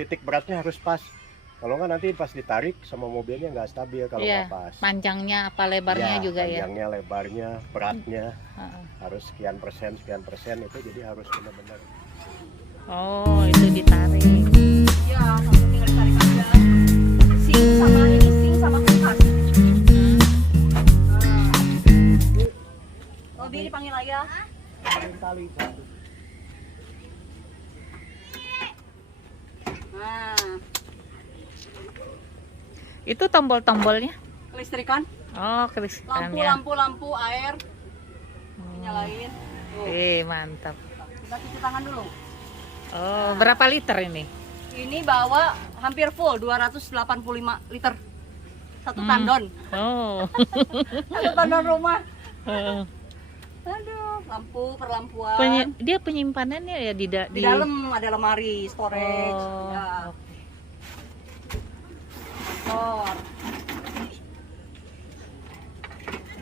titik beratnya harus pas. Kalau nggak nanti pas ditarik sama mobilnya nggak stabil kalau Iya, nggak pas. panjangnya apa lebarnya Ya, juga ya. panjangnya, lebarnya, beratnya Heeh. harus sekian persen itu, jadi harus benar-benar. Oh, itu ditarik. Iya, langsung tinggal ditarik aja. Sing sama ini, sing sama kulkas. Tobi dipanggil ayah. Nah, Itu tombol-tombolnya. kelistrikan, Oh, kelistrikannya. lampu, air, nyalain. Tuh, Mantap. kita cuci tangan dulu. Oh, berapa liter ini? Ini bawa hampir full 285 liter. Satu tandon. Oh. Satu tandon rumah. Heeh. Aduh, lampu, perlampuan. Dia penyimpanannya ya Di dalam ada lemari storage. Oh. Ya. Kompor.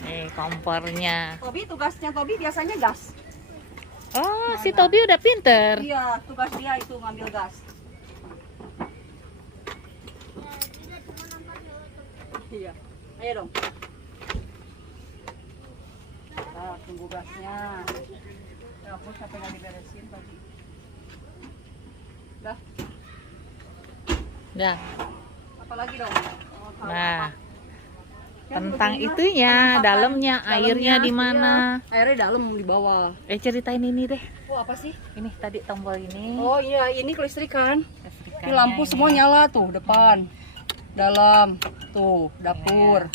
Nih kompornya. Tobi tugasnya Tobi biasanya gas. Oh, si Tobi udah pinter. Iya, tugas dia itu ngambil gas. Iya, ayo dong. Nah, tunggu gasnya. Ya, aku sampai nggak diberesin tadi. Dah, Dah. apa lagi dong? Oh, tahu Nah, apa. Kan tentang beginilah itunya, penampakan. dalamnya, airnya di mana? Iya. Airnya dalam di bawah. Ceritain ini deh. Oh, apa sih? Ini tadi tombol ini. Oh iya, ini kelistrikan. Kelistrikannya Ini lampu ini. semua nyala tuh, depan, dalam, tuh, dapur.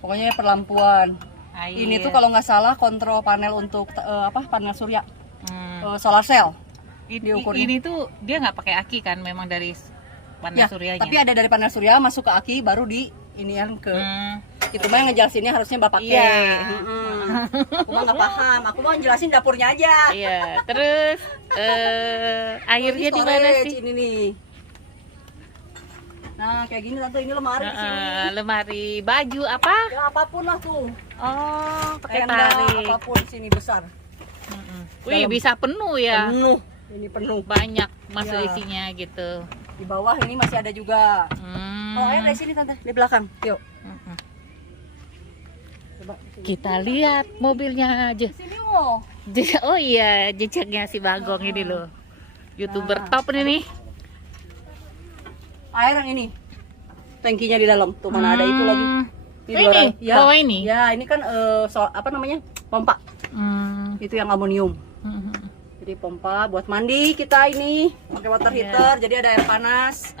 Pokoknya perlampuan. Air. Ini tuh kalau nggak salah kontrol panel untuk apa? Panel surya, solar cell. diukurnya. Ini tuh dia nggak pakai aki kan, memang dari panel Ya, suryanya. tapi ada dari panel surya masuk ke aki baru di inian ke. Itu mah yang ngejelasinnya harusnya Bapak K. Iya. Aku mah nggak paham. Aku mau ngejelasin dapurnya aja. Iya, terus airnya Ini di mana storage, sih? Ini nih. Nah, kayak gini tante, ini lemari di sini. Lemari baju apa? Ya apapun lah tuh. Oh, pakai Tenda, tarik. apapun sini besar. Wih, Dalam. bisa penuh ya. Penuh. Ini penuh. Banyak masuk Iya. isinya gitu. Di bawah ini masih ada juga. Oh, air dari sini tante, di belakang. Yuk. Coba di sini. Kita lihat mobilnya aja. Di sini oh. Oh iya, jejaknya si Bagong ini loh. YouTuber top ini nih. Air yang ini. Tangkinya di dalam. Tuh mana ada itu lagi. Ini, Ya. bawah ini. Ya, ini kan apa namanya? Pompa. Itu yang amonium. Jadi pompa buat mandi kita ini pakai water heater. Jadi ada air panas.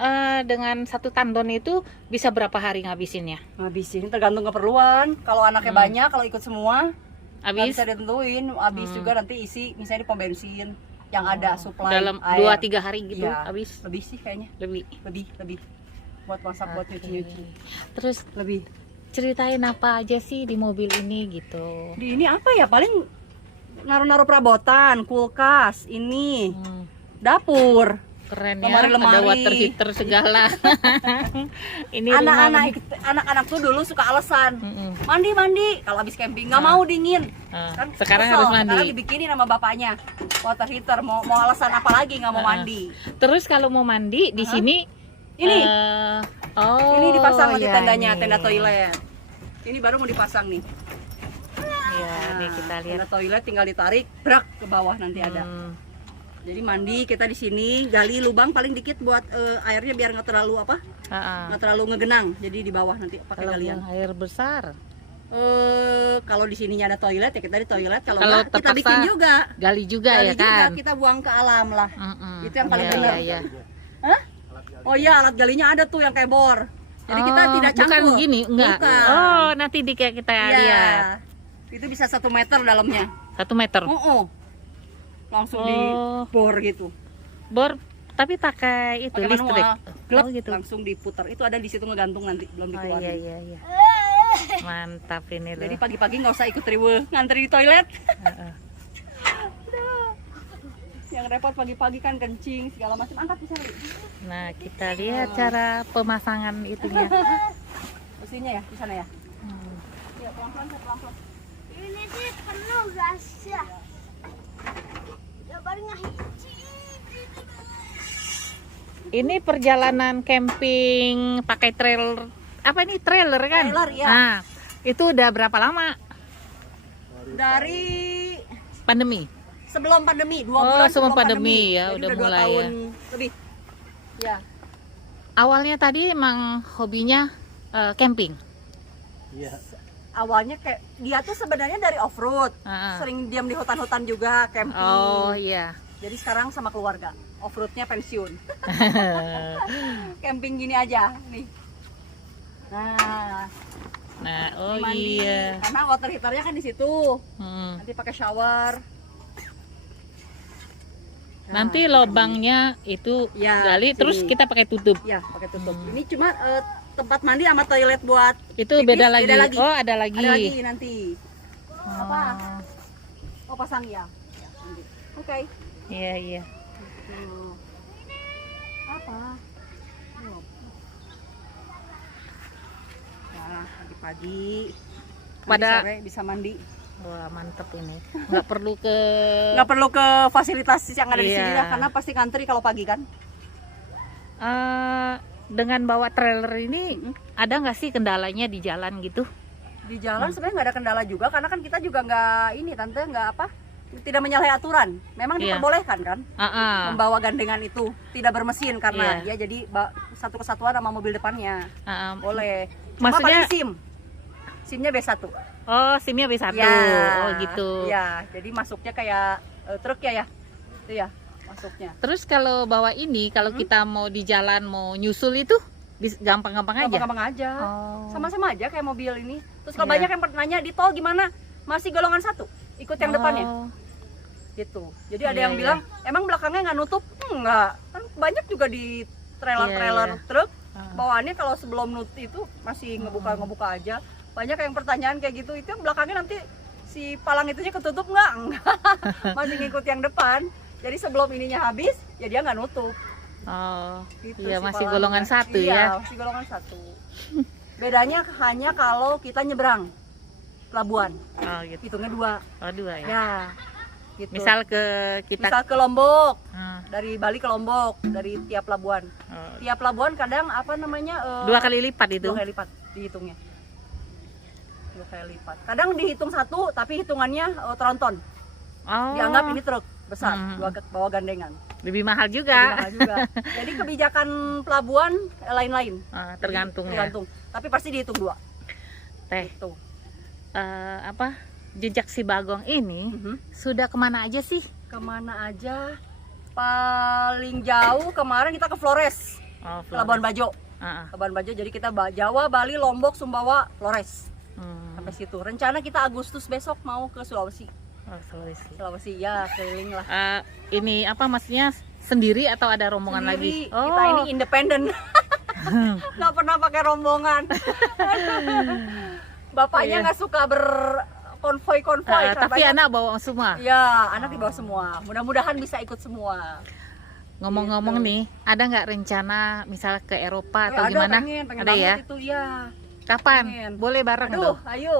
Dengan satu tandon itu bisa berapa hari ngabisinnya? Ngabisin tergantung keperluan. Kalau anaknya banyak, kalau ikut semua nggak Habis bisa ditentuin. Habis juga nanti isi misalnya di pom bensin yang ada supply dalam air. 2-3 hari gitu Iya, habis. lebih sih kayaknya. Lebih. Lebih buat masak, buat nyuci-nyuci. Terus Lebih. ceritain apa aja sih di mobil ini gitu. Di ini apa ya? Paling naruh-naruh perabotan, kulkas, ini, dapur. Keren ya, Lemari-lemari. ada water heater segala. Ini Anak-anak tuh dulu suka alasan mandi kalau habis camping nggak mau dingin. Kan sekarang kesel. harus mandi. Sekarang dibikinin sama bapaknya water heater. Mau alasan apa lagi nggak mau mandi? Terus kalau mau mandi di sini Ini oh, ini dipasang di ya tendanya, ini. tenda toilet. Ini baru mau dipasang nih. Ya, nih kita lihat. Tenda toilet tinggal ditarik, brak ke bawah nanti ada. Jadi mandi kita di sini gali lubang paling dikit buat airnya biar nggak terlalu apa? Nggak terlalu ngegenang. Jadi di bawah nanti pakai Kalau galian. yang air besar Kalau di sininya ada toilet ya kita di toilet. Kalau Kalau nggak kita terpaksa bikin juga. gali juga Gali ya kan. juga kita buang ke alam lah. Itu yang paling Iya, benar. iya, iya. Hah? Oh iya, alat galinya ada tuh yang kayak bor. Jadi kita tidak campur. Bukan gini, enggak. Bukan. Oh, nanti kita Iya. lihat. Itu bisa 1 meter dalamnya. 1 meter. Langsung di bor gitu. Bor tapi pakai itu Pakai listrik. manual. Glek, Oh gitu. langsung diputar. Itu ada di situ ngegantung nanti, belum Oh dikeluarin. iya iya iya. Mantap ini loh. Jadi pagi-pagi nggak usah ikut riwe ngantri di toilet. Yang repot pagi-pagi kan kencing segala macam. Angkat bisa lagi. Nah, kita lihat cara pemasangan itunya. Mesinnya ya di sana ya. Ya pelan-pelan, pelan-pelan. Ini sih penuh gas ya. Ya baru ngahiji. Ini perjalanan camping pakai trailer. Apa ini trailer kan? Trailer, ya. Nah, itu udah berapa lama Dari pandemi? sebelum pandemi, 2 Oh, bulan sebelum pandemi ya, Jadi udah 2 mulai tahun ya. lebih. Ya. Awalnya tadi emang hobinya camping. Iya. Awalnya kayak dia tuh sebenarnya dari off road, Ah. sering diam di hutan-hutan juga, camping. Oh iya. Jadi sekarang sama keluarga, off roadnya pensiun. Camping gini aja nih. Nah, Nah, oh mandi. iya. Karena water heaternya kan di situ. Hmm. Nanti pakai shower. Nah, Nanti lubangnya itu Ya, gali, sini. terus kita pakai tutup. ya pakai tutup. Ini cuma tempat mandi sama toilet buat Itu pipis, beda lagi. beda lagi. Oh, ada lagi. ada lagi nanti. Oh, Apa? Oh, pasang ya. Nanti. Oke. iya iya. Tuh. Apa? Oh. Nah, pagi-pagi. Nanti Pada- sore bisa mandi. Wah, mantep ini. Nggak perlu ke Nggak perlu ke fasilitas yang ada di Iya. sini lah, karena pasti ngantri kalau pagi kan. dengan bawa trailer ini Mm-mm. ada nggak sih kendalanya di jalan gitu? Di jalan sebenarnya nggak ada kendala juga, karena kan kita juga nggak ini tante nggak apa, tidak menyalahi aturan. Memang Iya. diperbolehkan kan membawa gandengan itu tidak bermesin karena Iya. dia jadi satu kesatuan sama mobil depannya. Boleh. Cuma Maksudnya- paling SIM-nya B1. Oh, SIM-nya B1. Ya, Oh, gitu. Ya, jadi masuknya kayak truk ya. Itu ya masuknya. Terus kalau bawa ini, kalau kita mau di jalan mau nyusul itu gampang-gampang aja. Gampang-gampang aja. Oh. Sama-sama aja kayak mobil ini. Terus kalau Iya. banyak yang nanya di tol gimana? Masih golongan 1. Ikut yang depannya. Oh. Gitu. Jadi ada Iya, yang bilang, emang belakangnya nggak nutup? Enggak. Kan banyak juga di trailer-trailer Iya, iya. truk. Ah. Bawaannya kalau sebelum nutup itu masih ngebuka-ngebuka aja. Banyak yang pertanyaan kayak gitu. Itu yang belakangnya nanti si palang itunya ketutup nggak? Enggak. Masih ngikut yang depan. Jadi sebelum ininya habis, ya dia nggak nutup. Oh. Gitu Iya, si masih palangnya. golongan 1 Iya, ya. masih golongan 1. Bedanya hanya kalau kita nyebrang pelabuhan. Oh, gitu. Hitungnya 2. Oh, 2 ya. Ya. Gitu. Misal ke kita Misal ke Lombok, Ah, dari Bali ke Lombok, dari tiap pelabuhan. oh. Tiap pelabuhan kadang apa namanya 2 kali lipat itu. 2 kali lipat dihitungnya. 2 kali lipat. Kadang dihitung 1 tapi hitungannya tronton. Oh. Dianggap ini truk besar, Hmm. bawa gandengan. Lebih mahal Lebih juga. mahal juga. Jadi kebijakan pelabuhan lain-lain. Ah, tergantung Jadi, ya. tergantung. Tapi pasti dihitung 2. Teh, Gitu. apa? Jejak si Bagong ini Mhm. sudah kemana aja sih? Kemana aja? Paling jauh kemarin kita ke Flores, Oh, Labuan Bajo. Ah, ah. Labuan Bajo, jadi kita Jawa, Bali, Lombok, Sumbawa, Flores. Hmm. Sampai situ. Rencana kita Agustus besok mau ke Sulawesi. Oh, Sulawesi. Sulawesi ya, keliling lah. Ini apa maksudnya sendiri atau ada rombongan lagi? Sendiri. Oh, Kita ini independen. Nggak pernah pakai rombongan. Bapaknya Iya. nggak suka berkonvoy-konvoy. tapi anak bawa semua. Ya, anak dibawa semua. Mudah-mudahan bisa ikut semua. Ngomong-ngomong Gitu. nih, ada nggak rencana misal ke Eropa atau Ada, gimana? pengen Ada ya? banget itu ya. Kapan? pengen. Boleh bareng Aduh, tuh? ayo.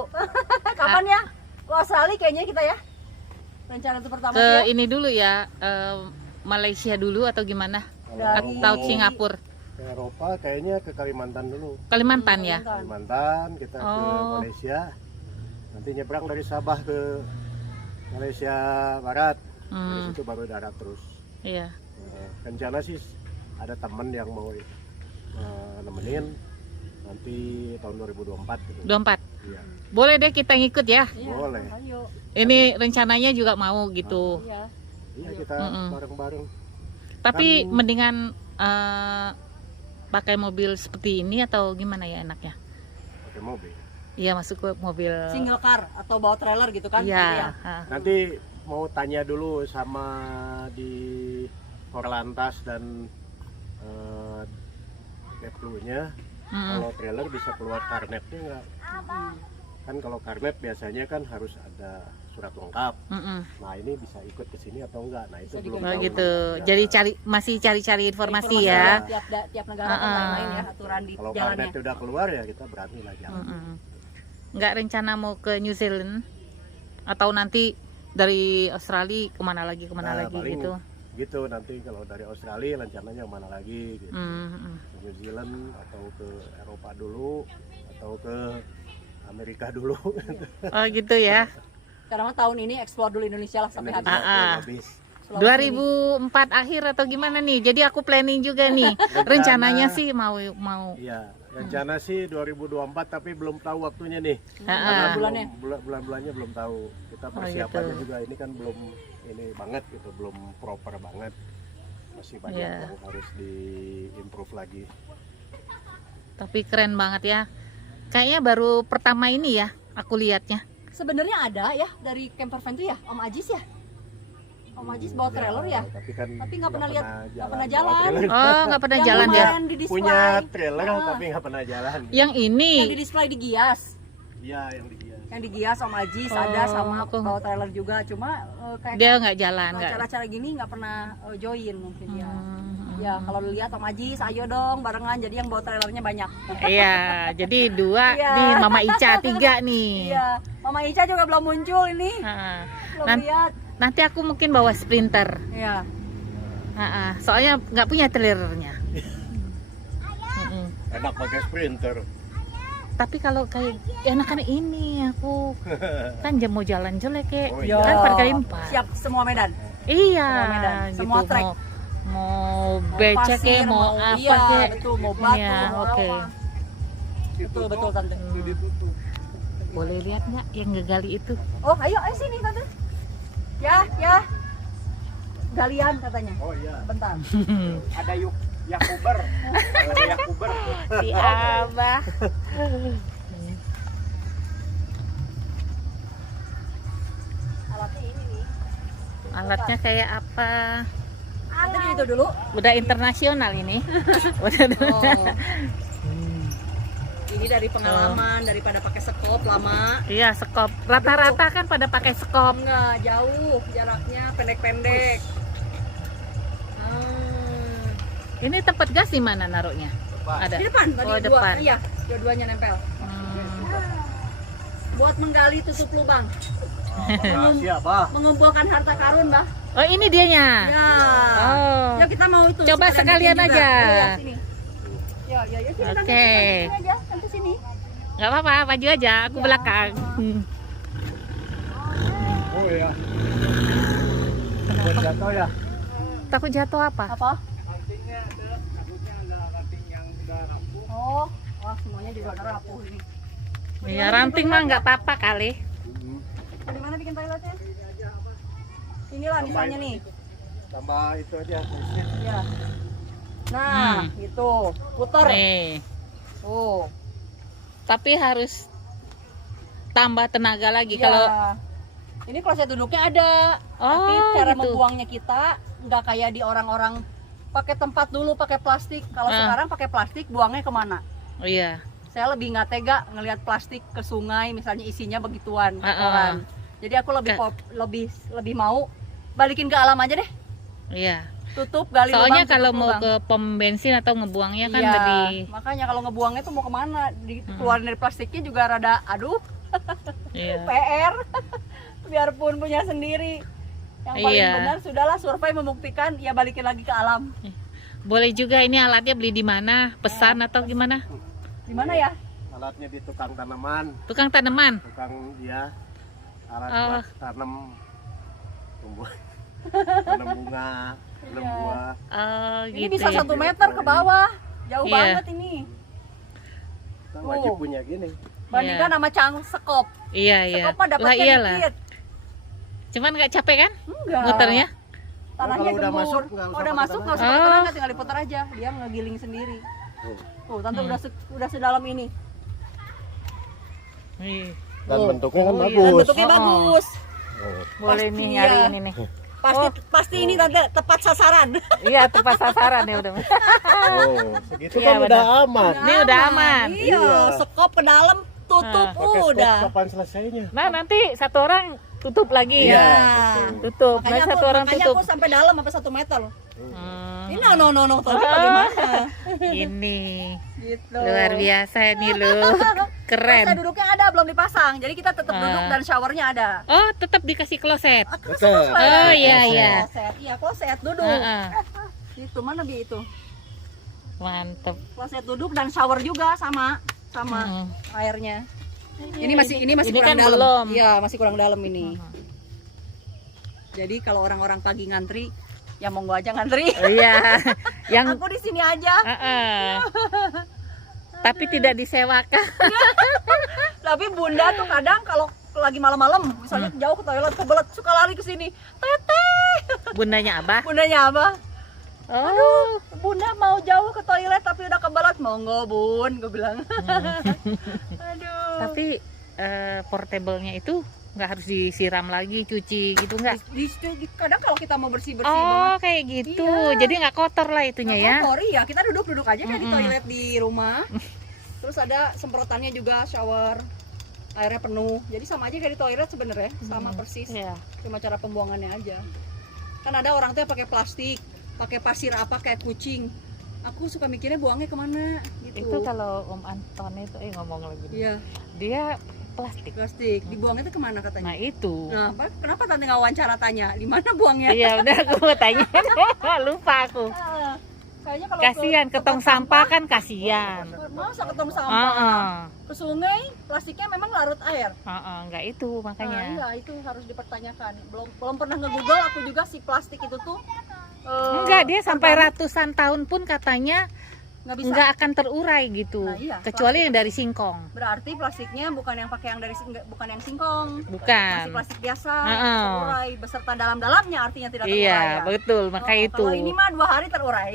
Kapan ya? Ke Australia kayaknya kita ya. Rencana itu pertama Ke ya. ini dulu ya, Malaysia dulu atau gimana? Dari- Atau Singapura? Ke Eropa kayaknya ke Kalimantan dulu. Kalimantan ya? Kalimantan kita ke Oh. Malaysia. Nanti nyebrang dari Sabah ke Malaysia Barat. Dari Hmm, situ baru darat terus. iya. Rencana sih ada temen yang mau nemenin nanti tahun 2024 gitu. 24. Iya, Boleh deh kita ngikut ya. Iya, boleh. Ayo. Ini rencananya juga mau gitu. Iya. Iya kita Mm-mm. bareng-bareng Tapi Kan- mendingan pakai mobil seperti ini atau gimana ya enaknya? pakai mobil. Iya, masuk ke mobil. Single car atau bawa trailer gitu kan? Iya. Gitu ya. ah. Nanti mau tanya dulu sama di Korlantas dan Keplunya Mm-mm. kalau trailer bisa keluar karnetnya nggak? Hmm. Kan kalau karnet biasanya kan harus ada surat lengkap. Mm-mm. Nah ini bisa ikut ke sini atau enggak? Nah itu Bisa belum Oh tahu. gitu. Ya. Jadi masih cari-cari informasi ya. Tiap negara kan Ah, ah. lain-lain ya aturan di Kalau jalannya. karnet udah keluar ya kita berani lah jalan. Mm-mm. Nggak rencana mau ke New Zealand atau nanti dari Australia kemana lagi Nah, paling gitu? gitu. Nanti kalau dari Australia rencananya mana lagi gitu. Ke New Zealand atau ke Eropa dulu atau ke Amerika dulu. Oh gitu ya. Karena tahun ini explore dulu Indonesia lah sampai habis. Habis. Sulawesi 2004 akhir atau gimana nih? Jadi aku planning juga nih. Rencananya sih mau. Iya, rencana sih 2024 tapi belum tahu waktunya nih. Ah. bulannya. Bulan-bulannya belum tahu. Kita persiapannya juga ini kan belum ini banget gitu, belum proper banget. Masih banyak Iya. yang harus di-improve lagi. Tapi keren banget ya. Kayaknya baru pertama ini ya aku lihatnya. Sebenarnya ada ya dari camper van itu ya, Om Ajis ya. Om Ajis bawa trailer ya. Tapi nggak pernah lihat, nggak pernah bawa jalan. trailer. Oh, nggak pernah Yang jalan ya? kemarin di display. Punya trailer Ah. tapi nggak pernah jalan. Yang ini. Yang di display di Gias. Iya, yang di Gias. Yang di Gias Om Ajis Oh, ada sama aku- bawa trailer juga. Cuma kayak Dia nggak jalan nggak. acara-acara gini nggak pernah join mungkin ya. Hmm. Ya kalau lihat Om Ajis, ayo dong barengan. Jadi yang bawa trailernya banyak. Iya, jadi 2 Iya. nih Mama Ica 3 nih. Iya, Mama Ica juga belum muncul ini. Ah, Belum Nan- lihat. nanti aku mungkin bawa Sprinter. Iya. Soalnya nggak punya trailernya. Enak pakai Sprinter. Tapi kalau kayak enakan ini aku kan mau jalan jelek kayak Oh, iya. kan pakai limpah. Siap semua medan. Iya, Semua medan, gitu. semua trek. Mau becek pasir, kayak mau apa iya, kayak. betul, mau batu, Iya, mau oke. rawa. Betul tante. Boleh lihat nggak yang ngegali itu? Oh ayo sini tante. Ya. Galian katanya. Oh iya. Bentar. Ada Yakuber. Ada Yakuber. Si Abah. Alatnya ini nih. Alatnya kayak apa? Tante di itu dulu. Udah internasional ini. Udah. Oh. Ini dari pengalaman daripada pakai sekop lama. Iya, sekop. Rata-rata kan pada pakai sekop. Enggak jauh jaraknya, pendek-pendek. Ini tempat gas di mana naruhnya? Ada. Di depan tadi Oh, dua. depan. Iya, dua-duanya nempel. Buat menggali tutup lubang, Rahasia, Bah. mengumpulkan harta karun, Bah. Oh, ini dianya. Ya. Oh. Ya kita mau itu. Coba sekalian bikin juga. aja. Iya, sini. Ya, sini tante, Oke. sini aja, tante sini. Nggak apa-apa, maju aja. Aku Ya. belakang. Oh iya. Buat jatuh ya. Takut jatuh apa? Apa? Oh, wah semuanya juga udah rapuh ini. Iya, ranting mah nggak apa-apa kali. Dari mana bikin toiletnya? Inilah misalnya nih. Tambah itu aja. listrik. Ya. Nah, gitu. Puter. Nih. Oh. Tapi harus tambah tenaga lagi Ya. kalau Ini proses duduknya ada. Oh, Tapi cara gitu. membuangnya kita nggak kayak di orang-orang pakai tempat dulu pakai plastik. Kalau sekarang pakai plastik buangnya kemana? oh iya. Saya lebih nggak tega ngelihat plastik ke sungai misalnya isinya begituan Ah, kotoran. Jadi aku lebih mau balikin ke alam aja deh. Iya. Tutup gali Soalnya lubang, kalau tutup mau lubang. ke pom bensin atau ngebuangnya kan Iya, lebih makanya kalau ngebuangnya tuh mau kemana? Keluarin dari plastiknya juga rada aduh iya. PR. Biarpun punya sendiri. Yang paling Iya. benar sudahlah survei membuktikan ya balikin lagi ke alam. Boleh juga ini alatnya beli di mana? Pesan atau gimana? Di mana ya? Alatnya di tukang tanaman, Tukang tanaman. tukang ya alat Oh. buat tanam tumbuh, tanam bunga, tanam Iya. buah. Oh, Ini gitu. bisa ya. 1 meter ke bawah. Jauh Iya. banget ini. Kita wajib Oh. punya gini. Bandingkan sama cang sekop. Iya, iya. Sekop mah Lah dapatnya iyalah. dikit. Cuman nggak capek kan Enggak. muternya? Tanahnya Kalau udah gembur. masuk, nggak usah Kalau udah pakai masuk nggak usah tanah. pakai Oh. tanah, tinggal diputar aja. Dia ngegiling sendiri. Tuh, tante Hmm. udah sedalam ini. Ih, Dan Oh. bentuknya kan Oh, iya. Dan bagus. bentuknya Oh. bagus. Oh. boleh Pasti nih ya. nyari ini nih. Pasti ini tante tepat sasaran. Iya, tepat sasaran ya udah. Oh, segitu Iya, kan benar. udah aman. Ini udah aman. Iya, Iya. sekop ke dalam, tutup Pakai stop udah. kapan selesainya? Nah, nanti satu orang tutup lagi. Iya. Tutup. Nah, satu orang makanya tutup. aku sampai dalam sampai 1 meter. Hmm, Ini no, tadi bagaimana? ini Gitu. luar biasa nih lu. Proses Keren. duduknya ada belum dipasang. Jadi kita tetap duduk dan showernya ada. Oh, tetap dikasih kloset. Betul. Oh iya iya. Kloset, iya kloset duduk. Heeh. Itu mana bi itu? Mantep. Kloset duduk dan shower juga sama Hmm. airnya. Ini masih Ini kurang kan dalam. belum. Iya, masih kurang dalam ini. Hmm. Jadi kalau orang-orang pagi ngantri, ya monggo aja ngantri. Oh, iya. Yang Aku di sini aja. tapi tidak disewakan. Tapi bunda tuh kadang kalau lagi malam-malam, misalnya jauh ke toilet kebelet, suka lari ke sini. Teteh. Bundanya Abah. Bundanya apa? Oh. Bunda mau jauh ke toilet tapi udah kebelet, monggo bun, gue bilang. Aduh. Tapi portable-nya itu nggak harus disiram lagi, cuci gitu nggak? Kadang kalau kita mau bersih-bersih Oh, banget, kayak gitu. Iya. Jadi nggak kotor lah itunya ya. kotor ya, kita duduk-duduk aja kayak di Mm-mm. toilet di rumah. Terus ada semprotannya juga, shower, airnya penuh. Jadi sama aja kayak di toilet sebenarnya, sama persis. Iya. Cuma cara pembuangannya aja. Kan ada orang tuh yang pakai plastik, pakai pasir apa kayak kucing. Aku suka mikirnya buangnya kemana gitu. Itu kalau Om Anton itu ngomong lagi. Iya, Dia plastik. plastik. Dibuangnya tuh kemana katanya? Nah, itu. Nah, kenapa tante nggak wawancara tanya di mana buangnya? Iya, udah aku mau tanya. Lupa aku. Ah, kayaknya kalau Kasihan ke tong sampah kan kasihan. masa ke tong sampah Heeh. ke sungai, plastiknya memang larut air. Enggak itu Nah, makanya. enggak, itu harus dipertanyakan. Belum pernah nge-google aku juga si plastik itu tuh. Enggak, dia sampai ratusan tahun pun katanya nggak bisa. enggak akan terurai gitu. Nah, iya, Kecuali yang dari singkong. Berarti plastiknya bukan yang pakai yang dari bukan yang singkong. Bukan. Masih plastik biasa, Heeh. terurai beserta dalam-dalamnya artinya tidak terurai. Iya, ya. betul, maka Oh, itu. Kalau ini mah 2 hari terurai.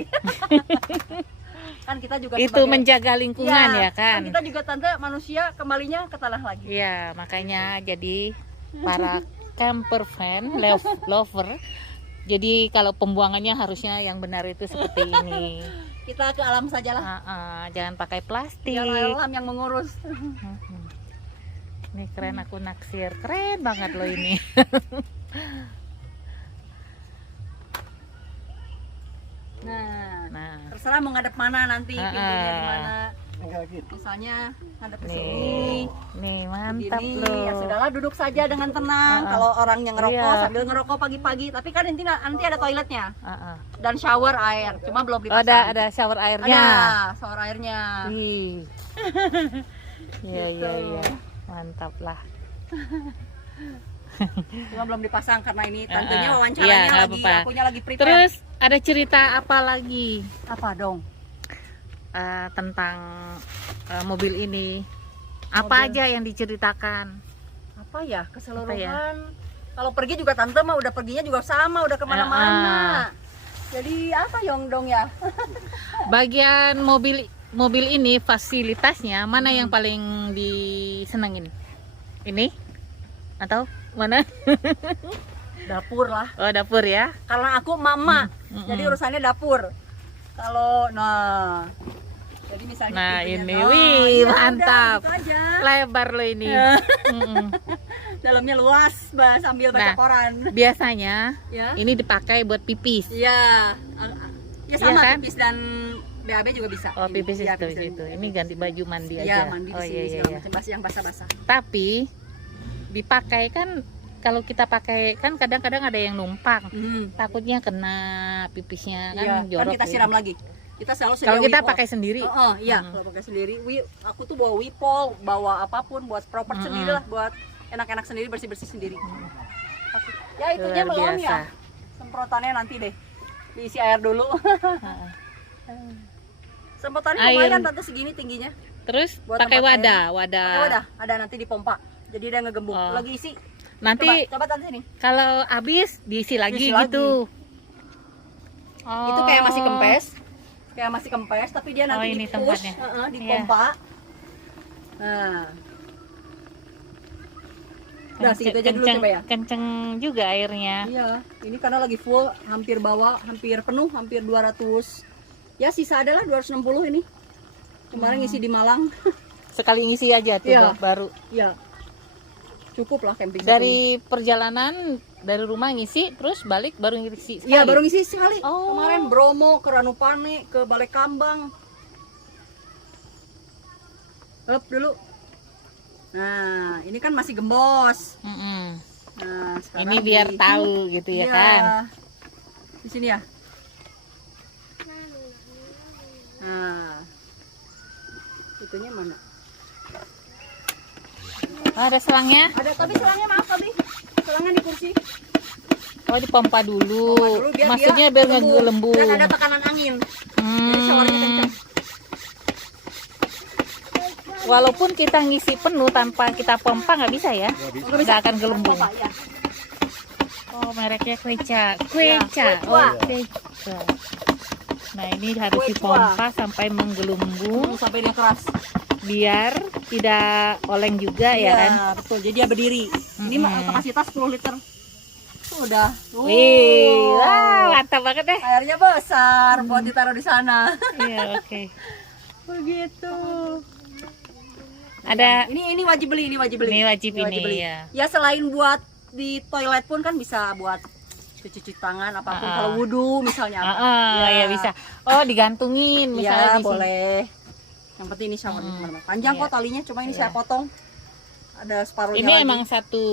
Kan kita juga Itu sebagai- menjaga lingkungan ya kan. Kita juga tante manusia kembalinya ke tanah lagi. Iya, makanya jadi para camper friend, lover. Jadi kalau pembuangannya harusnya yang benar itu seperti ini. Kita ke alam sajalah. Jangan pakai plastik. Biar alam yang mengurus. Ini keren, aku naksir. Keren banget loh ini. Nah, terserah mau ngadep mana nanti, pintunya di mana. Enggak gitu. Misalnya ngadep ke Nih, sini. nih mantap Begini, loh. ya sudahlah duduk saja dengan tenang. Kalau orang yang ngerokok Iya. sambil ngerokok pagi-pagi, tapi kan nanti ada toiletnya Heeh. dan shower air, cuma belum Oh, dipasang. ada shower airnya. Ada shower airnya. Ih. Iya, Gitu. iya, iya. Mantap lah. Cuma belum dipasang karena ini tentunya Iya, wawancaranya nggak lagi, apa-apa. akunya lagi prepare. Terus ada cerita apa lagi apa dong? tentang mobil ini? Apa Mobil. aja yang diceritakan? Apa ya keseluruhan? Apa Kalau pergi juga tante mah udah perginya juga sama, udah kemana-mana. Jadi apa Yong dong ya? Bagian mobil ini fasilitasnya mana yang paling disenengin? Ini atau mana? Dapur lah. Oh, dapur ya. Karena aku mama, Mm-mm. jadi urusannya dapur. Kalau jadi misalnya Nah, pintunya, ini, oh, wih, ya mantap. udah, gitu aja. Lebar loh ini. Mm-mm. Dalamnya luas, sambil baca Nah. koran. Biasanya Ya. ini dipakai buat pipis. Iya. Ya sama Iya kan? pipis dan BAB juga bisa. Oh, Ini, pipis iya, itu pipis dan situ. BAB. Ini ganti baju mandi Iya, aja. mandi di Oh sini iya iya. segala Iya. macam yang basah-basah. Tapi dipakai kan kalau kita pakai kan kadang-kadang ada yang numpang. Takutnya kena pipisnya kan Iya, jorok. kan kita gitu. siram lagi. Kita selalu Kalau sedia kita Wipol. pakai sendiri. Oh, iya, Hmm. kalau pakai sendiri, aku tuh bawa Wipol, bawa apapun buat proper Hmm. sendiri lah, buat enak-enak sendiri, bersih-bersih sendiri. Ya itunya Luar belum biasa. ya. Semprotannya nanti deh. Diisi air dulu. Semprotannya Air. lumayan tante segini tingginya. Terus Buat pakai tempat wadah, Pakai wadah. wadah, ada nanti dipompa. Jadi dia ngegembung. Oh. Lagi isi. Nanti Coba tante sini. kalau habis diisi lagi Diisi gitu. Itu kayak masih kempes. Kayak masih kempes, tapi dia nanti ini di-push, tempatnya. dipompa. Nah. Udah segitu aja dulu coba ya. Kenceng juga airnya. Iya, ini karena lagi full, hampir bawa, hampir penuh, hampir 200. Ya sisa adalah 260 ini. Kemarin ngisi di Malang. Sekali ngisi aja tuh Iya. baru. Ya. Cukup lah camping. Dari perjalanan dari rumah ngisi terus balik baru ngisi sekali. Iya, baru ngisi sekali. Oh. Kemarin Bromo ke Ranupane, ke Balai Kambang. Up dulu. Nah, ini kan masih gembos. Mm-mm. Nah, sekarang Ini biar tahu gitu ya kan. Di sini ya. Nah, itunya mana? Oh, ada selangnya. Ada, tapi selangnya maaf Abi. Selangnya di kursi. Oh, dipompa dulu. Pompa dulu biar Maksudnya dia biar ngelembung. Dan ada tekanan angin. Jadi showernya kencang. Walaupun kita ngisi penuh tanpa kita pompa nggak bisa ya? Nggak akan gelembung. Pompa, ya. Oh, mereknya Kweca. Kweca. Oh, Kweca. Nah, ini harus Kweca. dipompa sampai menggelembung Sampai dia keras. biar tidak oleng juga ya kan? Betul. Jadi dia berdiri. Ini kapasitas 10 liter. Sudah. Wih, wah, mantap banget deh. Airnya besar buat ditaruh di sana. Iya, oke. Begitu. Ada Ini wajib beli, ini wajib beli. ini wajib ini beli. ya. Ya selain buat di toilet pun kan bisa buat cuci tangan apapun. Kalau wudhu misalnya apa. Ya bisa. Oh, digantungin misalnya Ya di sini. boleh. Yang penting ini showernya kemana-mana. Panjang kok talinya, cuma ini saya potong. Ada separuhnya Ini lagi. emang satu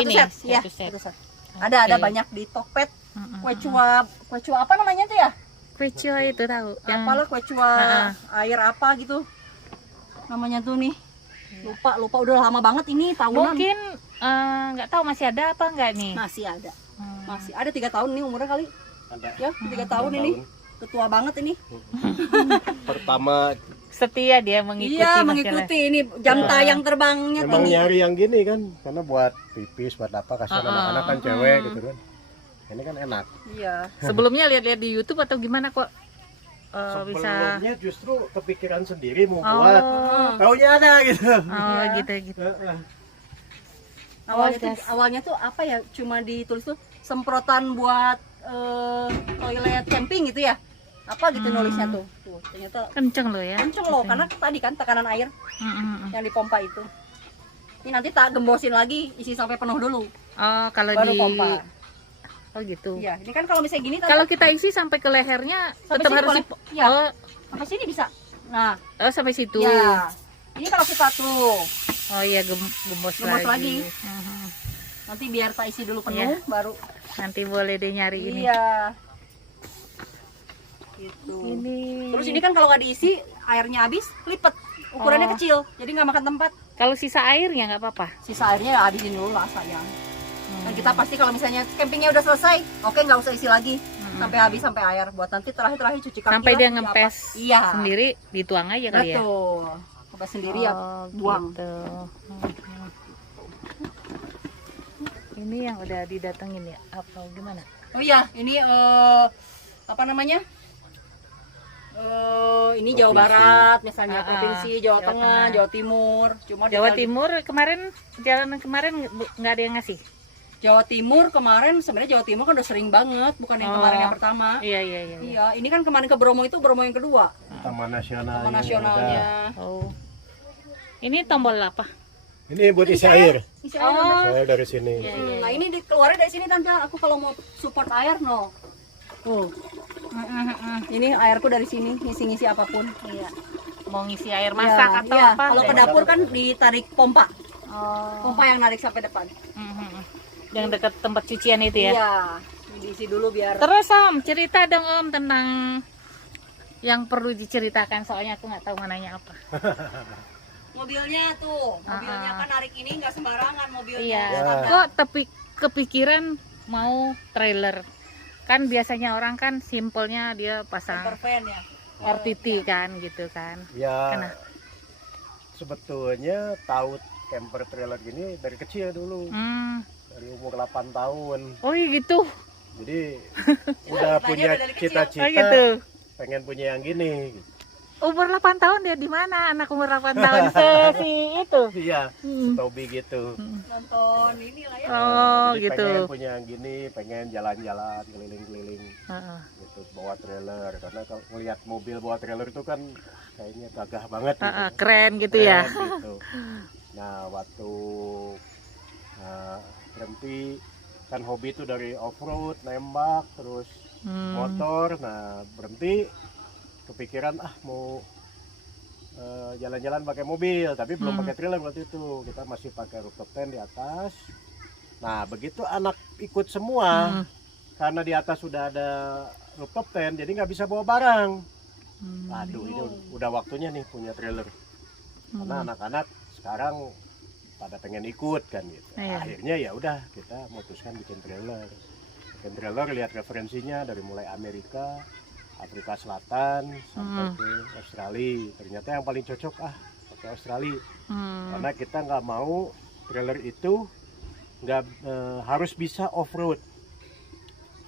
ini set, ya, satu set. satu set. Ada Oke. banyak di Tokped. Kue cua apa namanya tuh ya? Kweca itu tahu. Siapa lo kue cua air apa gitu? Namanya tuh nih. Lupa udah lama banget ini tahunan. Mungkin nggak tahu masih ada apa nggak nih? Masih ada. Masih ada 3 tahun nih umurnya kali. Ada. Ya, 3 tahun ini. Ketua banget ini. Pertama Setia dia mengikuti Iya, masalah. mengikuti ini jam tayang terbangnya emang tinggi. nyari yang gini kan, karena buat pipis, buat apa, kasihan anak-anak kan cewek gitu kan. Ini kan enak. Iya. Sebelumnya lihat-lihat di YouTube atau gimana kok bisa? Sebelumnya justru kepikiran sendiri mau buat, taunya ada gitu. Oh, gitu. Awalnya tuh apa ya? Cuma ditulis tuh semprotan buat toilet camping gitu ya. Apa gitu nulisnya tuh. Tuh, ternyata Kenceng loh ya. kenceng loh karena tadi kan tekanan air yang dipompa itu. Ini nanti tak gembosin lagi, isi sampai penuh dulu. Oh, kalau Baru di pompa. Oh gitu. Iya, ini kan kalau misalnya gini Kalau kita isi sampai ke lehernya Sampai tetap sini harus boleh? Iya. sampai sini bisa. Nah, oh sampai situ. ya. Ini kalau kita tuh Oh iya gembos Gembos lagi. Mhm. nanti biar tak isi dulu penuh baru. Nanti boleh deh nyari ini. Iya. Gitu. Ini. Terus ini kan kalau nggak diisi airnya habis, lipet. Ukurannya kecil, jadi nggak makan tempat. Kalau sisa airnya nggak apa-apa. Sisa airnya ya habisin dulu lah sayang. Dan kita pasti kalau misalnya campingnya udah selesai, oke nggak usah isi lagi sampai habis sampai air. Buat nanti terakhir cuci kaki. Sampai lah, dia cuci ngempes apa. Iya. sendiri dituang aja kali ya. Betul. Ngempes sendiri ya buang. Gitu. Ini yang udah didatengin ya apa gimana? Oh iya, ini apa namanya? Ini Jawa Barat misalnya, provinsi Jawa Tengah, Jawa Timur. Cuma Jawa Timur kemarin jalan kemarin nggak ada yang ngasih. Jawa Timur kemarin sebenarnya Jawa Timur kan udah sering banget, bukan yang kemarin yang pertama. Iya. Iya, ini kan kemarin ke Bromo itu Bromo yang kedua. Taman nasional. Taman nasionalnya. Oh. Ini tombol apa? Ini buat isi air. Isi air, Tante. Saya dari sini. Nah, ini dikeluarin dari sini Tante. Aku kalau mau support air no. Tuh. Ini airku dari sini, ngisi-ngisi apapun. Iya. Mau ngisi air masak atau iya. apa? Kalau ke dapur kan ditarik pompa. Oh. Pompa yang narik sampai depan. Yang dekat tempat cucian itu ya. Iya. Ini diisi dulu biar. Terus Om, cerita dong Om tentang yang perlu diceritakan soalnya aku nggak tahu mananya apa. Mobilnya tuh, mobilnya kan narik ini nggak sembarangan mobilnya. Iya. Tante. Kok tapi kepikiran mau trailer? Kan biasanya orang kan simpelnya dia pasang Campervan ya. RTT kan gitu kan. Ya, Kenapa? sebetulnya tahu camper trailer gini dari kecil dulu, dari umur 8 tahun. Oh iya gitu. Jadi udah punya dari kecil. cita-cita Oh gitu. pengen punya yang gini. Umur 8 tahun dia di mana? Anak umur 8 tahun si itu. Iya, Tobi gitu. Nonton ini lah ya. Oh Jadi gitu. pengen punya yang gini, pengen jalan-jalan keliling-keliling Heeh. gitu bawa trailer. Karena kalau ngelihat mobil bawa trailer itu kan kayaknya gagah banget gitu. Heeh, keren gitu ya. Keren gitu. Nah, waktu berhenti kan hobi itu dari off-road, nembak, terus motor. Nah, berhenti kepikiran mau jalan-jalan pakai mobil, tapi belum Hmm. pakai trailer waktu itu. Kita masih pakai rooftop tent di atas. Nah, begitu anak ikut semua, Hmm. karena di atas sudah ada rooftop tent, jadi nggak bisa bawa barang. Hmm. Waduh, ini udah waktunya nih punya trailer. Karena Hmm. anak-anak sekarang pada pengen ikut kan gitu. Iya. Akhirnya ya udah kita memutuskan bikin trailer. Bikin trailer, lihat referensinya dari mulai Amerika, Afrika Selatan sampai ke Australia. Ternyata yang paling cocok pakai Australia. Hmm. Karena kita nggak mau trailer itu nggak harus bisa off road.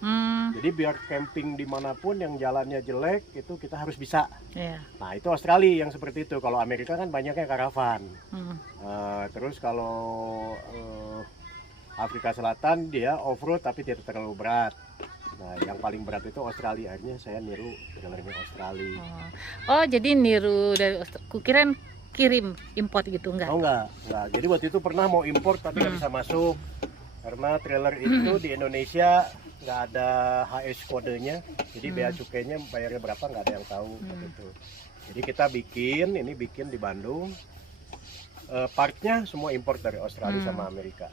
Hmm. Jadi biar camping dimanapun yang jalannya jelek itu kita harus bisa. Iya. Nah itu Australia yang seperti itu. Kalau Amerika kan banyaknya karavan. Hmm. Terus kalau Afrika Selatan dia off road tapi tidak terlalu berat. Nah yang paling berat itu Australia. Akhirnya saya niru trailernya Australia. Oh, jadi niru dari kukiran kirim import gitu enggak? Oh enggak. Jadi waktu itu pernah mau import tapi nggak bisa masuk karena trailer itu di Indonesia nggak ada HS kodenya. Jadi bea cukainya bayarnya berapa nggak ada yang tahu gitu. Jadi kita bikin di Bandung. Partnya semua import dari Australia sama Amerika.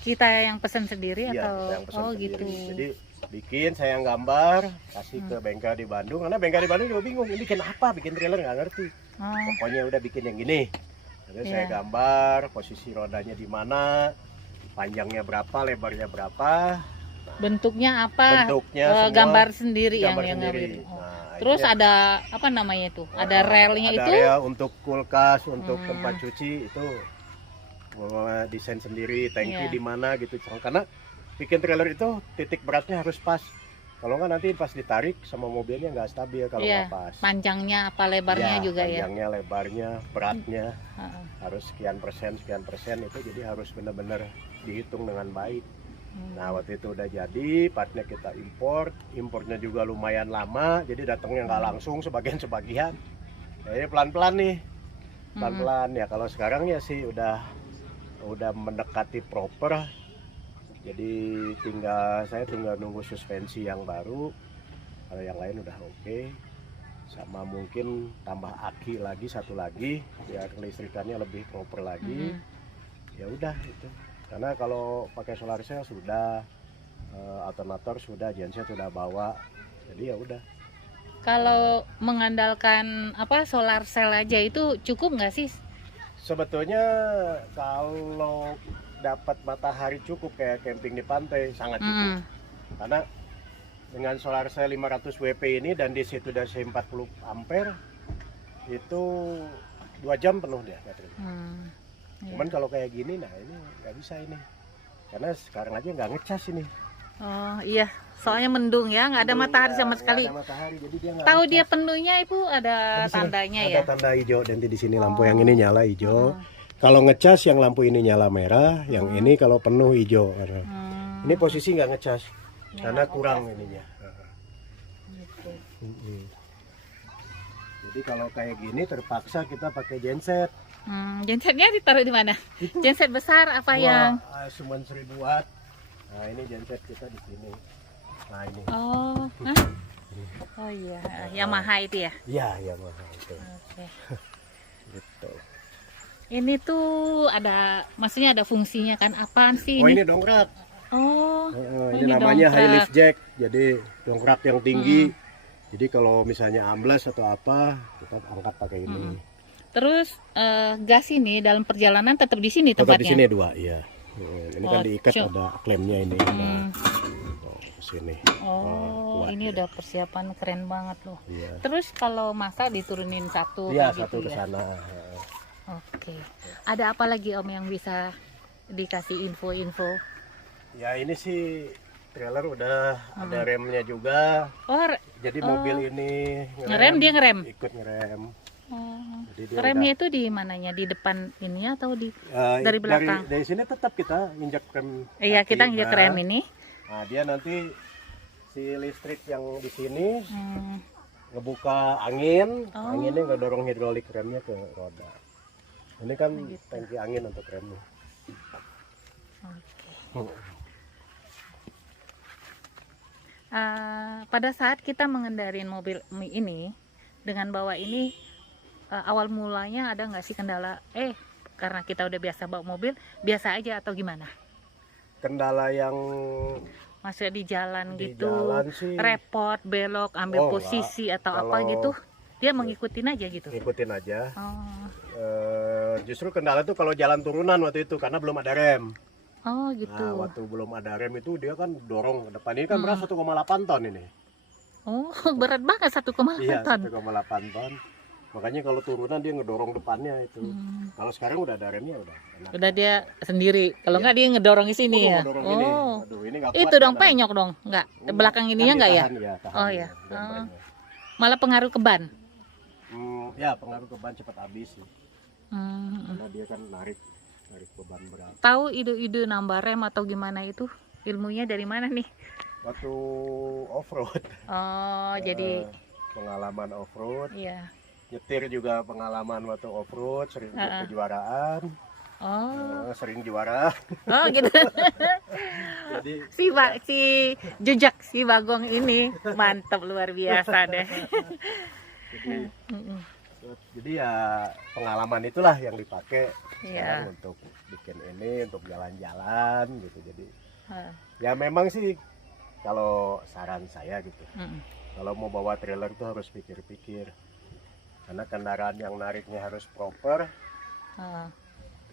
Kita yang pesan sendiri Iya, atau kita yang pesan sendiri. gitu. Jadi bikin, saya yang gambar, kasih ke bengkel di Bandung. Karena bengkel di Bandung juga bingung, ini bikin apa, bikin trailer nggak ngerti. Oh, Pokoknya udah bikin yang gini. Terus saya Iya. gambar, posisi rodanya di mana, panjangnya berapa, lebarnya berapa, bentuknya apa? bentuknya semua Gambar sendiri gambar yang sendiri. ngambil. Oh. Nah, Terus akhirnya, ada apa namanya itu? Ada relnya ada itu? rel untuk kulkas, untuk tempat cuci itu desain sendiri, tangki Iya. di mana gitu. Karena bikin trailer itu titik beratnya harus pas. Kalau nggak nanti pas ditarik sama mobilnya nggak stabil kalau Iya. nggak pas. Panjangnya apa lebarnya Ya, juga ya? panjangnya, lebarnya, beratnya Heeh. harus sekian persen itu jadi harus benar-benar dihitung dengan baik. Nah waktu itu udah jadi, partnya kita importnya juga lumayan lama, jadi datangnya nggak langsung sebagian. Nah, ini pelan-pelan nih, pelan-pelan ya. Kalau sekarang ya sih udah mendekati proper. Jadi saya tinggal nunggu suspensi yang baru. Kalau yang lain udah oke. Sama mungkin tambah aki lagi satu lagi biar listrikannya lebih proper lagi. Ya udah itu. Karena kalau pakai solar cell sudah, alternator sudah, genset sudah bawa. Jadi ya udah. Kalau mengandalkan solar cell aja itu cukup nggak sih? Sebetulnya kalau dapat matahari cukup kayak camping di pantai sangat cukup. Karena dengan solar cell 500 WP ini dan di situ udah 40 ampere itu 2 jam penuh dia baterainya. Cuman kalau kayak gini, nah ini nggak bisa ini. Karena sekarang aja nggak ngecas ini. Oh iya, soalnya mendung ya, nggak ada matahari sama sekali. Nggak ada matahari, jadi dia nggak Tahu ngecas. dia penuhnya Ibu ada Di sini tandanya ada ya? tanda hijau, nanti di sini lampu yang ini nyala hijau. Kalau ngecas yang lampu ini nyala merah, yang ini kalau penuh hijau. Ini posisi nggak ngecas, karena kurang ininya. Gitu. Jadi kalau kayak gini terpaksa kita pakai genset. Gensetnya ditaruh di mana? Genset besar apa yang? Cuman 1000 watt. Nah ini genset kita di sini. Nah ini. Oh, oh iya, Yamaha itu ya? Iya, Yamaha itu. Oke. Gitu. Ini tuh maksudnya ada fungsinya kan? Apaan sih Oh ini? ini dongkrak. Oh, Ini namanya high lift jack. Jadi dongkrak yang tinggi. Jadi kalau misalnya ambles atau apa, kita angkat pakai ini. terus gas ini dalam perjalanan tetap di sini Tetap di tempatnya? sini 2, iya. Ini kan diikat Cuk. ada klemnya ini. Nah, ke sini. Oh, kuat ini ya. udah persiapan keren banget loh. Iya. Terus kalau masak diturunin satu Iya, kayak satu gitu ke ya? sana. Oke. Ada apa lagi Om yang bisa dikasih info-info? Ya ini sih trailer udah ada remnya juga. Oh, Jadi mobil ini ngerem, dia ngerem? Ikut ngerem. Oh. Jadi dia Remnya itu di mananya? Di depan ini atau di? udah, dari belakang? Dari sini tetap kita injak rem. Iya, kaki. kita nginjek rem ini. Nah dia nanti si listrik yang di sini ngebuka angin, anginnya nggak dorong hidrolik remnya ke roda. Ini kan tangki angin untuk remnya. Pada saat kita mengendarin mobil ini dengan bawa ini, awal mulanya ada nggak sih kendala? Karena kita udah biasa bawa mobil, biasa aja atau gimana? Kendala yang Maksudnya di jalan di gitu, jalan sih repot, belok, ambil Oh, posisi atau apa Kalau- gitu? Dia mengikutin aja gitu. ngikutin aja. Oh, Justru kendala tuh kalau jalan turunan waktu itu karena belum ada rem. oh gitu. Nah, waktu belum ada rem itu dia kan dorong ke depan. Ini kan Hmm. berat 1,8 ton ini. Oh, berat banget 1,8 Iya, ton. 1,8 ton. Makanya kalau turunan dia ngedorong depannya itu. Hmm. Kalau sekarang udah ada remnya udah enak. Udah dia sendiri. Kalau Iya. nggak dia ngedorong ke sini ya. Ngedorong ini. Oh, Aduh, ini nggak itu kuat dong jalan. penyok dong, nggak? Enggak, Belakang ininya kan nggak ya? ditahan, tahan Oh, iya. bempernya. Malah pengaruh ke ban. Ya pengaruh ke ban cepat habis sih. Hmm. Karena dia kan narik beban berat. Tahu ide-ide nambah rem atau gimana itu? Ilmunya dari mana nih? Waktu off-road, Oh, jadi pengalaman off-road, iya. nyetir juga pengalaman waktu off-road, sering ikut Heeh. kejuaraan, Oh, sering juara. oh gitu. Jadi si jejak si Bagong ini mantap luar biasa deh. jadi, Mm-mm. jadi ya pengalaman itulah yang dipakai Iya. sekarang untuk bikin ini, untuk jalan-jalan gitu. Jadi Heeh. ya memang sih kalau saran saya gitu, Mm-mm. kalau mau bawa trailer tuh harus pikir-pikir. Karena kendaraan yang nariknya harus proper, Heeh.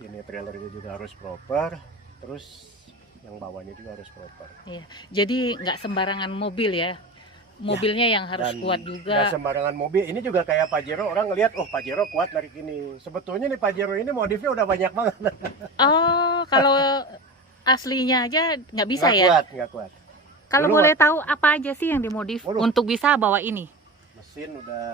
ini trailernya juga harus proper, terus yang bawahnya juga harus proper. Jadi nggak sembarangan mobil ya. Mobilnya yang harus Dan kuat nggak juga. sembarangan mobil. Ini juga kayak Pajero, orang ngelihat, oh Pajero kuat narik ini. Sebetulnya nih Pajero ini modifnya udah banyak banget. Oh, kalau aslinya aja nggak bisa Nggak ya? kuat, nggak kuat. Kalau Dulu boleh tahu apa aja sih yang dimodif Waduh. untuk bisa bawa ini? Mesin udah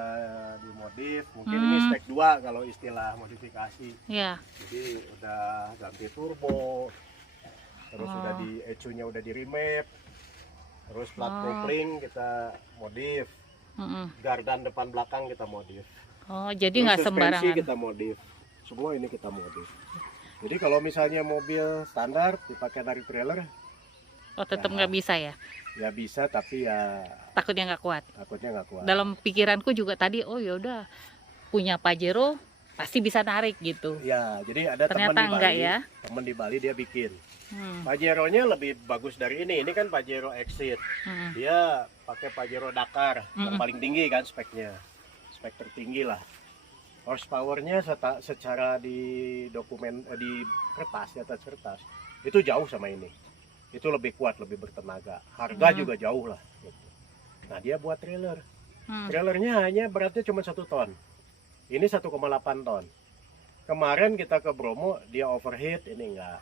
dimodif, mungkin Hmm. ini spek 2 kalau istilah modifikasi. Ya. Jadi udah ganti turbo, terus Oh. udah di ECU-nya udah di remap, terus plat Oh. kopling kita modif, Mm-mm. gardan depan belakang kita modif, Oh, jadi terus nggak suspensi sembarangan. kita modif, semua ini kita modif. Jadi kalau misalnya mobil standar dipakai dari trailer, Oh, tetap Ya. nggak bisa ya? ya bisa, tapi ya Takutnya nggak kuat. takutnya nggak kuat. Dalam pikiranku juga tadi, oh yaudah punya Pajero pasti bisa narik gitu. Ya, jadi ada teman Ternyata di enggak Bali, ya. teman di Bali dia bikin. Hmm. Pajero-nya lebih bagus dari ini. Ini kan Pajero Exit. Mm-mm. Dia pakai Pajero Dakar yang Mm-mm. paling tinggi kan speknya, spek tertinggi lah. Horsepower-nya secara di dokumen di kertas, di atas kertas itu jauh sama ini. Itu lebih kuat, lebih bertenaga. Harga Hmm. juga jauh lah. Gitu. Nah dia buat trailer. Hmm. Trailernya hanya beratnya cuma 1 ton. Ini 1,8 ton. Kemarin kita ke Bromo dia overheat, ini enggak.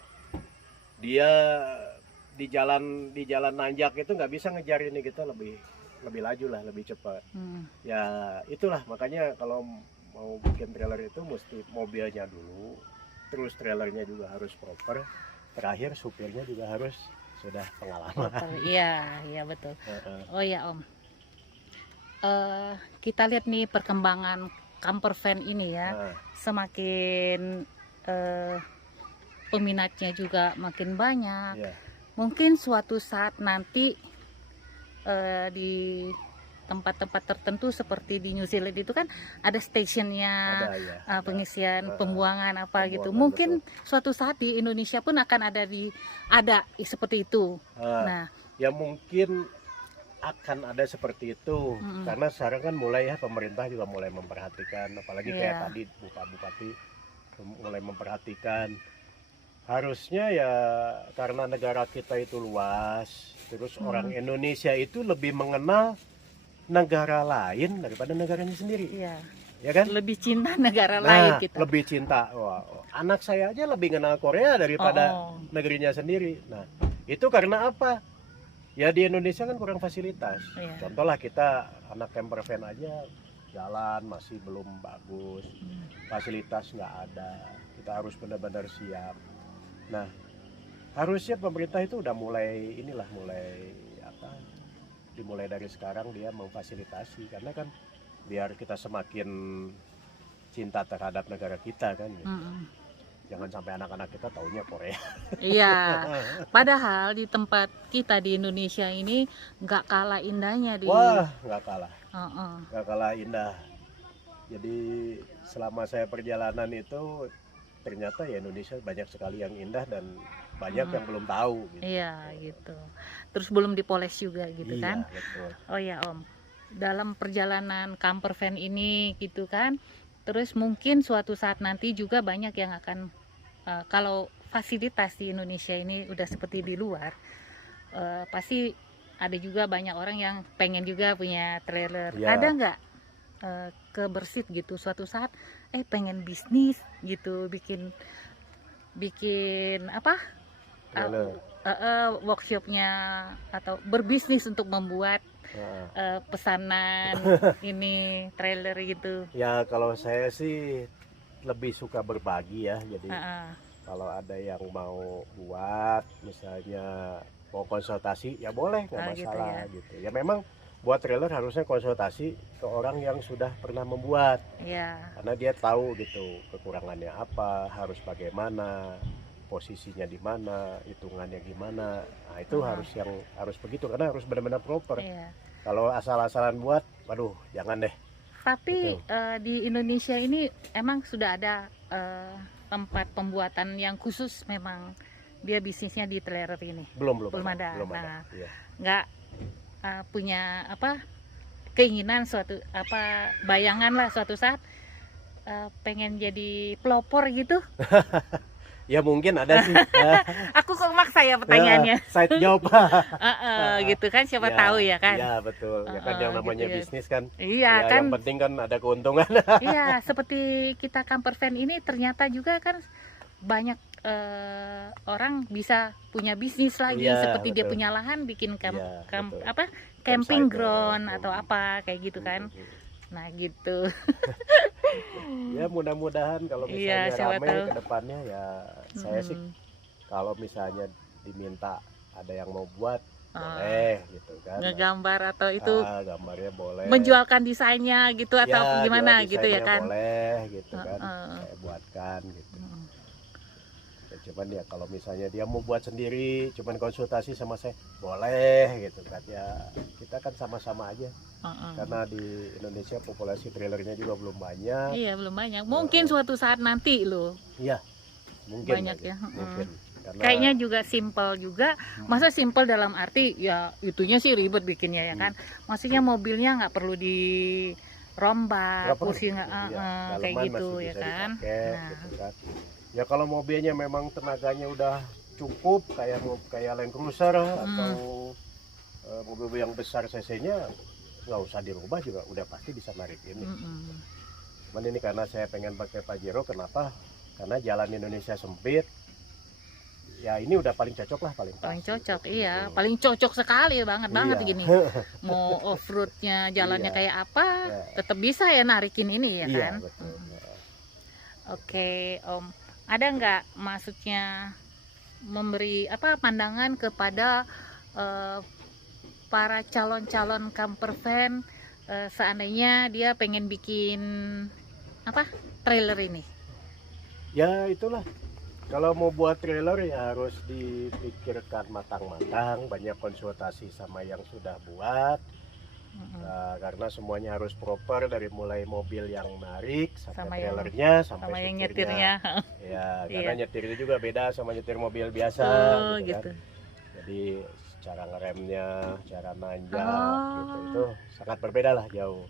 Dia di jalan nanjak itu nggak bisa ngejar ini, kita lebih laju lah, lebih cepat. Hmm. Ya itulah makanya kalau mau bikin trailer itu mesti mobilnya dulu, terus trailernya juga harus proper, terakhir supirnya juga harus sudah pengalaman. Iya, iya betul. Heeh. Oh ya Om, kita lihat nih perkembangan camper van ini ya, Nah, semakin peminatnya juga makin banyak. iya. Mungkin suatu saat nanti di tempat-tempat tertentu seperti di New Zealand itu kan ada stationnya, Ada ya. pengisian Ada. pembuangan apa gitu. Pembuangan, Mungkin suatu saat di Indonesia pun akan ada seperti itu. Nah, Nah, ya mungkin akan ada seperti itu. Mm-mm. Karena sekarang kan mulai ya pemerintah juga mulai memperhatikan, apalagi kayak Iya. tadi Bupati mulai memperhatikan. Harusnya ya karena negara kita itu luas, terus orang Indonesia itu lebih mengenal negara lain daripada negaranya sendiri, iya, ya kan? lebih cinta negara lain kita. Lebih cinta. Wah, anak saya aja lebih kenal Korea daripada Oh, negerinya sendiri. Nah, itu karena apa? Ya di Indonesia kan kurang fasilitas. Iya. Contoh lah kita anak camper van aja jalan masih belum bagus, fasilitas nggak ada. Kita harus benar-benar siap. Nah, harusnya pemerintah itu udah mulai dimulai dari sekarang dia memfasilitasi, karena kan biar kita semakin cinta terhadap negara kita kan. Gitu. mm-mm. Jangan sampai anak-anak kita taunya Korea. Iya. Padahal di tempat kita di Indonesia ini nggak kalah indahnya di. Wah, nggak kalah. Heeh. Nggak kalah indah. Jadi selama saya perjalanan itu ternyata ya Indonesia banyak sekali yang indah dan banyak yang belum tahu gitu. Iya gitu. Terus belum dipoles juga gitu Iya, kan. betul. Oh ya Om, dalam perjalanan camper van ini gitu kan, terus mungkin suatu saat nanti juga banyak yang akan kalau fasilitas di Indonesia ini udah seperti di luar, pasti ada juga banyak orang yang pengen juga punya trailer. Ya. Ada nggak kebersit gitu suatu saat pengen bisnis gitu, bikin apa Trailer. workshopnya atau berbisnis untuk membuat Nah, pesanan ini trailer gitu. ya kalau saya sih lebih suka berbagi ya. Jadi kalau ada yang mau buat misalnya mau konsultasi ya boleh, nggak Gitu masalah ya. gitu. Ya memang buat trailer harusnya konsultasi ke orang yang sudah pernah membuat, Ya, karena dia tahu gitu kekurangannya apa, harus bagaimana, posisinya di mana, hitungannya gimana. Nah, itu harus begitu karena harus benar-benar proper. iya. Kalau asal-asalan buat, waduh, jangan deh. Tapi Betul. di Indonesia ini emang sudah ada tempat pembuatan yang khusus memang dia bisnisnya di trailer ini. Belum Belum ada. Belum ada. Nah, Iya. Nggak punya keinginan suatu bayangan lah suatu saat pengen jadi pelopor gitu. Ya mungkin ada sih. Ya, Aku kok maksa ya pertanyaannya. side job. Gitu kan siapa Ya, tahu ya kan. Iya betul. Ya kan yang namanya gitu ya. bisnis kan. Iya Ya, kan. yang penting kan ada keuntungan. Iya, seperti kita camper van ini ternyata juga kan banyak orang bisa punya bisnis lagi, Iya, seperti dia betul. punya lahan bikin Iya, betul. camping Campsite, ground ya. atau apa kayak gitu kan. Nah, gitu. Ya mudah-mudahan kalau Iya, misalnya siapa ramai tahu. ke depannya ya saya sih Mm-mm. kalau misalnya diminta ada yang mau buat Ah, boleh gitu kan. ngegambar atau itu Gambarnya boleh. menjualkan desainnya gitu atau Ya, gimana jual gitu ya desainnya kan. boleh gitu kan. Heeh. Saya buatkan gitu. Mm. Ya, cuman ya kalau misalnya dia mau buat sendiri, cuman konsultasi sama saya, boleh gitu kan. Ya kita kan sama-sama aja. Heeh. Karena di Indonesia populasi trailernya juga belum banyak. Iya, belum banyak. Mungkin suatu saat nanti loh. Iya, mungkin Banyak aja, ya. mungkin. Karena Kayaknya juga simple juga. Masa simple dalam arti ya itunya sih ribet bikinnya ya kan. Maksudnya mobilnya nggak perlu dirombak, nggak perlu. pusing Iya, kayak daleman gitu masih ya bisa kan. dipakai, Nah. gitu kan. Ya kalau mobilnya memang tenaganya udah cukup kayak Land Cruiser atau mobil yang besar cc-nya nggak usah dirubah juga udah pasti bisa narik ini. Mm-mm. Cuman ini karena saya pengen pakai Pajero, kenapa? Karena jalan Indonesia sempit. Ya ini udah paling cocok lah, paling pas, Paling cocok, gitu. iya. Paling cocok sekali banget Iya. gini. Mau off-roadnya jalannya Iya. kayak apa, Ya. tetap bisa ya narikin ini ya Iya, kan. betul. Oke, Om. Ada nggak maksudnya memberi pandangan kepada para calon-calon camper van seandainya dia pengen bikin trailer ini? Ya itulah. Kalau mau buat trailer ya harus dipikirkan matang-matang, banyak konsultasi sama yang sudah buat. Karena semuanya harus proper dari mulai mobil yang narik Sama sampai yang- trailernya sampai Sama yang supirnya. nyetirnya. Ya, Iya. karena nyetirnya juga beda sama nyetir mobil biasa Oh, gitu gitu. kan. Jadi cara ngeremnya, cara nanjak Oh. gitu itu sangat berbeda lah jauh.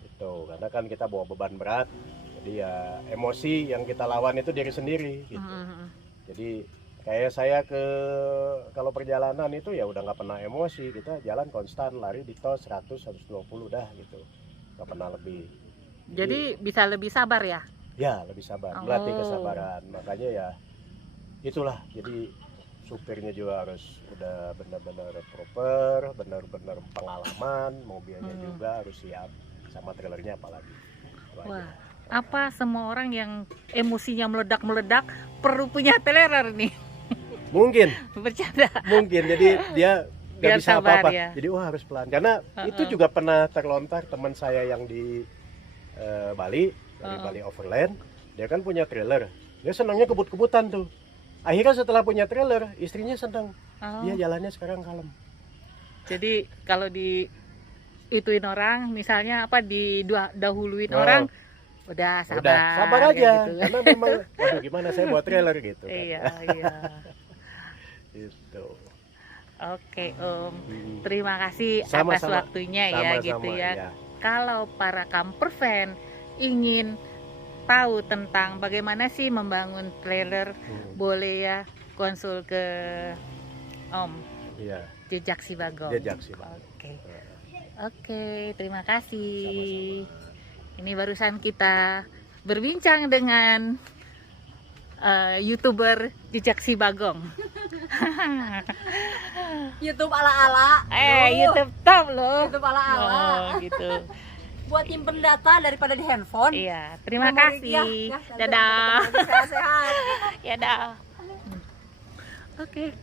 Itu karena kan kita bawa beban berat. Jadi ya emosi yang kita lawan itu diri sendiri gitu. Jadi kayak saya kalau perjalanan itu ya udah nggak pernah emosi, kita jalan konstan, lari di tol 100-120 dah gitu, nggak pernah lebih. Jadi bisa lebih sabar ya? Ya lebih sabar, melatih Oh. kesabaran. Makanya ya itulah, jadi supirnya juga harus udah benar-benar proper, benar-benar pengalaman, mobilnya juga harus siap, sama trailernya apalagi. Wah, apa semua orang yang emosinya meledak-meledak perlu punya trailer nih? Mungkin Bercanda. jadi dia nggak Biar bisa sabar apa-apa, ya. jadi harus pelan karena itu juga pernah terlontar teman saya yang di Bali, dari Bali Overland. Dia kan punya trailer, dia senangnya kebut-kebutan tuh. Akhirnya setelah punya trailer, istrinya senang, dia jalannya sekarang kalem. Jadi kalau ituin orang, misalnya didahuluin orang, Udah sabar. Udah sabar kayak aja gitu. karena memang waduh gimana saya buat trailer gitu kan. Iya, iya. Itu. Oke, Om. Terima kasih atas Sama-sama. waktunya ya Sama-sama, gitu ya. ya. Kalau para camper fan ingin tahu tentang bagaimana sih membangun trailer, boleh ya konsul ke Om Iya, Jejak Si Bagong. jejak sih Pak. Oke. Oke, terima kasih. Ini barusan kita berbincang dengan YouTuber Jejak Si Bagong. YouTube ala-ala. YouTube top loh. YouTube ala-ala. Oh, gitu. Buat nyimpen data daripada di handphone. Iya, terima Memori, kasih. ya, Dadah. Sehat-sehat. Ya dah. Oke.